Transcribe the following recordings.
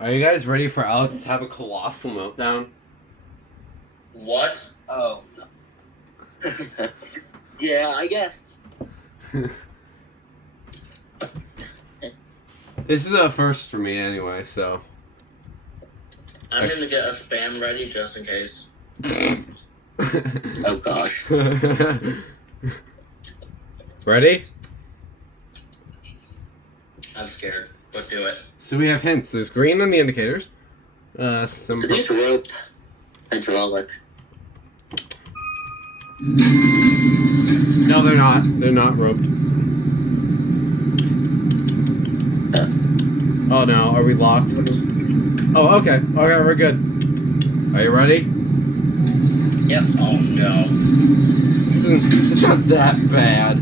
Are you guys ready for Alex to have a colossal meltdown? What? Oh. Yeah, I guess. This is a first for me anyway, so. I'm gonna get a spam ready just in case. Oh gosh. Ready? I'm scared, but do it. So we have hints. There's green on the indicators. Some. Are these roped hydraulic? No, they're not. They're not roped. Oh no, are we locked? Oh, okay. Okay, we're good. Are you ready? Yep. Oh no. It's not that bad.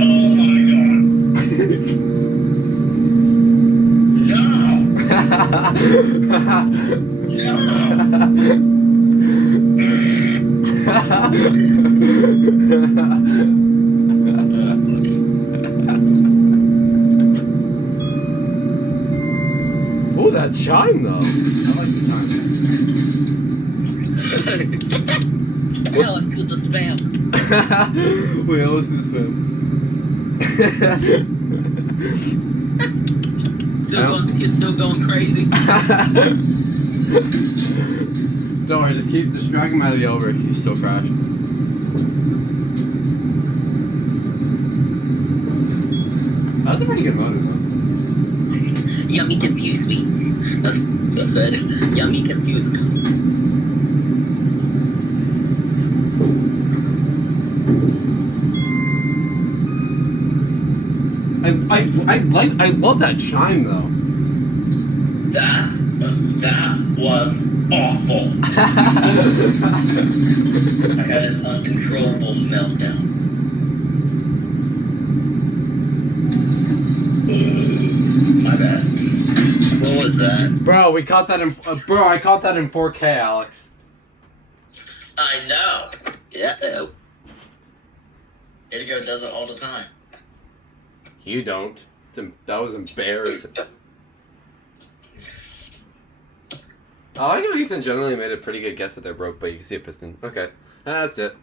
Oh my god. Oh, that chime though. I like the chime. Alex with the spam. Wait, let's do spam. Still going crazy. Don't worry, just drag him out of the over. He's still crashing. That was a pretty good motor, though. Yummy confused me. That's it. Yummy confused me. I love that chime though. That was awful. I had an uncontrollable meltdown. My bad. What was that? Bro, we caught that in bro, I caught that in 4K, Alex. I know. Yeah. Edgar does it all the time. You don't. That was embarrassing. I like how Ethan generally made a pretty good guess at their broke, but you can see a piston. Okay, that's it.